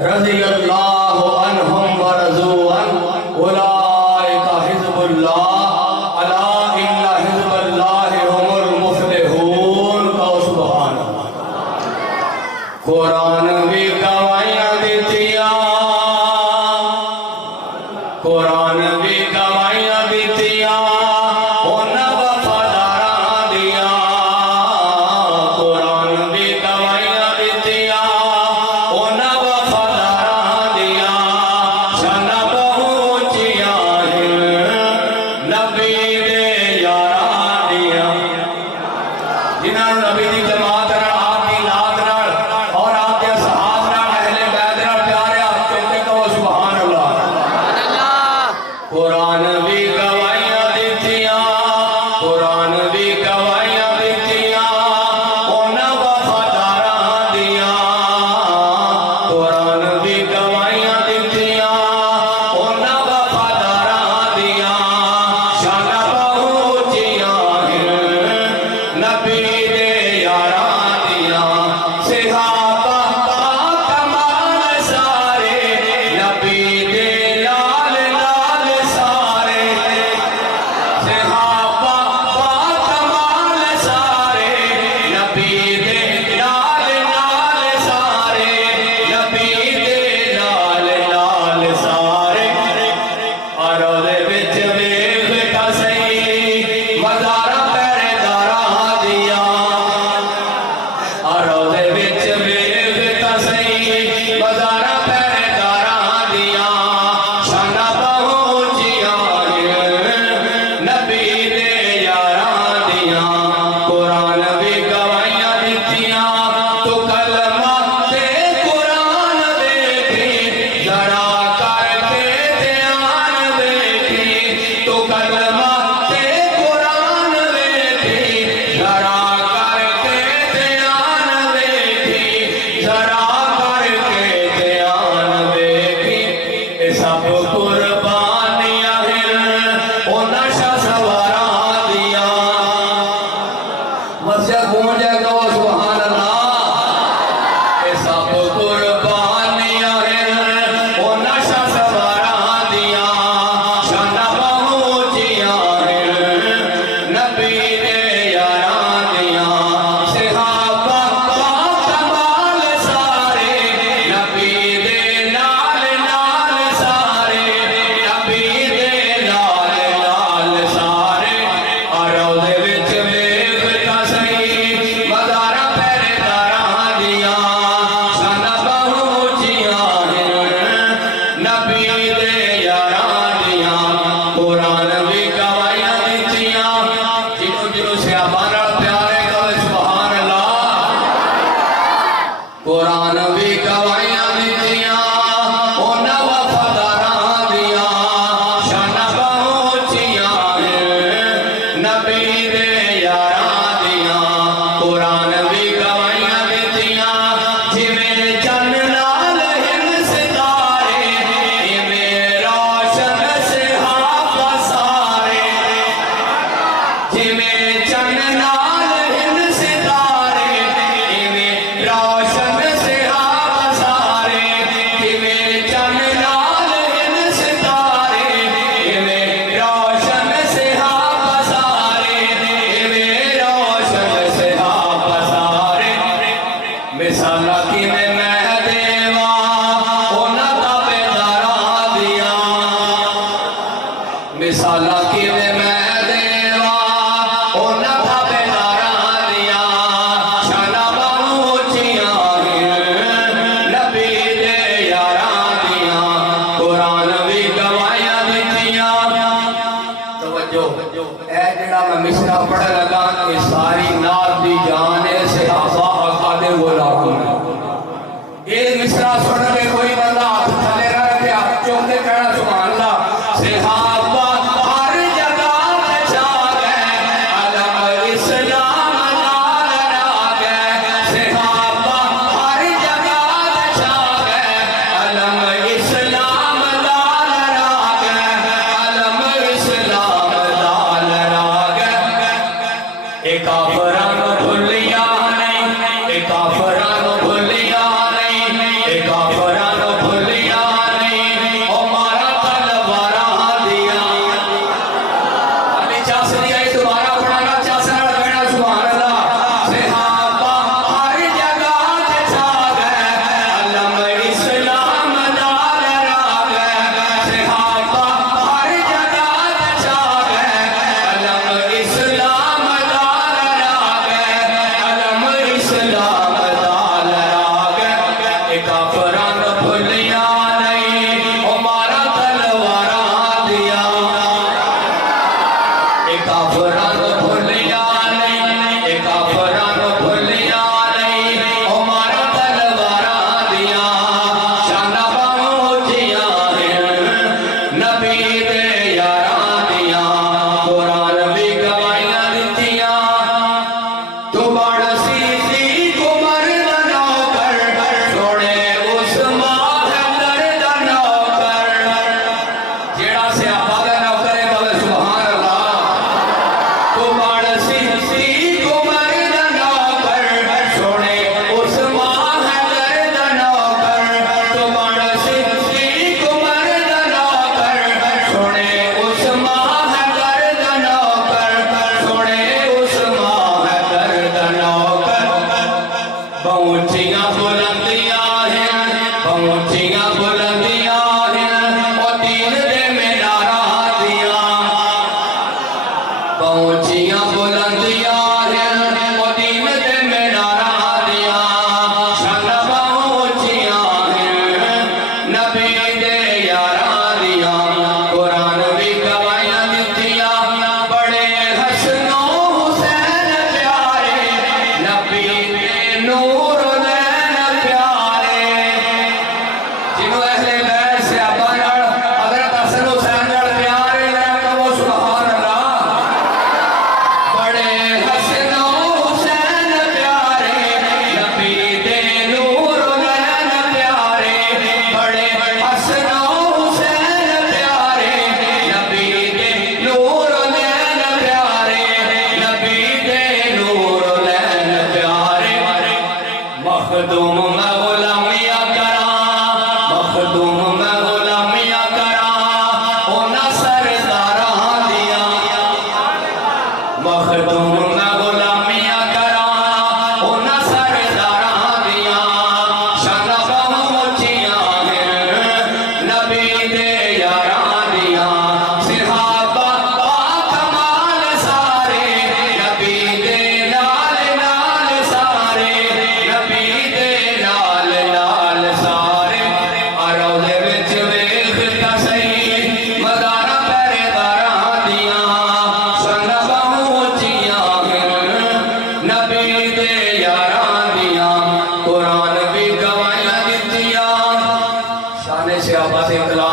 रज़ियल्लाहु अन्हुम व रज़ू अन्हु उलाइका हिज़्बुल्लाह अला इन्ना हिज़्बल्लाहि हुमुल मुफ़्लिहून। कहो सुभान अल्लाह। कुरान भी गवाहियां दित्तियां, कुरान भी गवाहियां दित्तियां उन्हां वफादारां दियां। कुरान भी गवाहियां दित्तियां उन्हां वफादारां दियां। शानां बहुत ऊंचियां नबी दे यारां दियां, जिन्हां नूं नबी दी जमात नाल आप दी लात नाल और आप दे सहाब नाल अहले बैत नाल प्यार है। आप चुके कहो सुभान अल्लाह। कुरान भी गवाहियां दित्तियां, कुरान भी गवाहियां दित्तियां उन्हां वफादारां दियां। कुरान भी गवाहियां दित्तियां उन्हां वफादारां दियां। शानां बहुत ऊंचियां नबी दे यारां दियां। सहाबा कमाल सारे नबी दे लाल लाल सारे। सहाबा कमाल सारे नबी दे लाल लाल सारे। नबी दे लाल लाल सारे। अरोदे विच वेख ता सही मज़ारां पहरेदारां दियां। अरोदे विच वेख ता सही मज़ारां पहरेदारां दियां। शानां बहुत ऊंचियां नबी दे यारां दियां। कुरान भी गवाहियां दित्तियां तू कलमा ते कुरान देखी जरा करके ध्यान देखी। तू कलमा ते कुरान देखी जरा करके ध्यान देखी। जरा करके ध्यान देखी। ये सब कुर्बानियां हैं उन्हां शाह सवारां दियां। मस्जिद गूंजे कहो सुभान अल्लाह। ये सब कुर्बानियां हैं उन्हां शाह सवारां दियां। शानां बहुत ऊंचियां नबी दे यारां दियां। सहाबा कमाल सारे नबी दे लाल लाल सारे। नबी दे लाल लाल सारे। अरोदे विच वेख ता सही मज़ारां पहरेदारां दियां। शानां बहुत ऊंचियां नबी दे यारां दियां। कुरान भी गवाहियां दित्तियां जिन्हों जिन्हों सहाबा नाल प्यार है कहो सुभान अल्लाह। कुरान भी गवाहियां दित्तियां उन्हां वफादारां दियां। शानां बहुत ऊंचियां नबी दे यारां दियां। कुरान भी गवाहियां दित्तियां जिवें चन्न नाल हिंद सितारे इवें रोशन सहाबा सारे। जिवें चन्न नाल हिंद सितारे इवें रोशन सहाबा सारे। जिवें चन्न नाल हिंद सितारे इवें रोशन सहाबा सारे। इवें रोशन सहाबा सारे। मिसालां किवें मैं देवां उन्हां ताबेदारां दियां। मिसालां किवें मैं देवां उन्हां ताबेदारां दियां। शानां बहुत ऊंचियां नबी दे यारां दियां। कुरान भी गवाहियां दित्तियां। तवज्जो ऐ जेड़ा मैं मिसरा पढ़ लगा ये सारी नात दी जान है सहाबा आका दे गुलाम। ये मिसरा सुन के कोई बंदा हाथ थले रख के हाथ चुक के कहना सुभान अल्लाह। सहाबा हर जगह पे छा गए अलम इस्लाम लाल रा गए। सहाबा हर जगह पे छा गए अलम इस्लाम लाल रा गए। अलम इस्लाम लाल रा गए। एक काफरां नूं भुलिया नहीं, एक काफरां नूं भुलिया नहीं। एक काफर आपस इख्तलाफ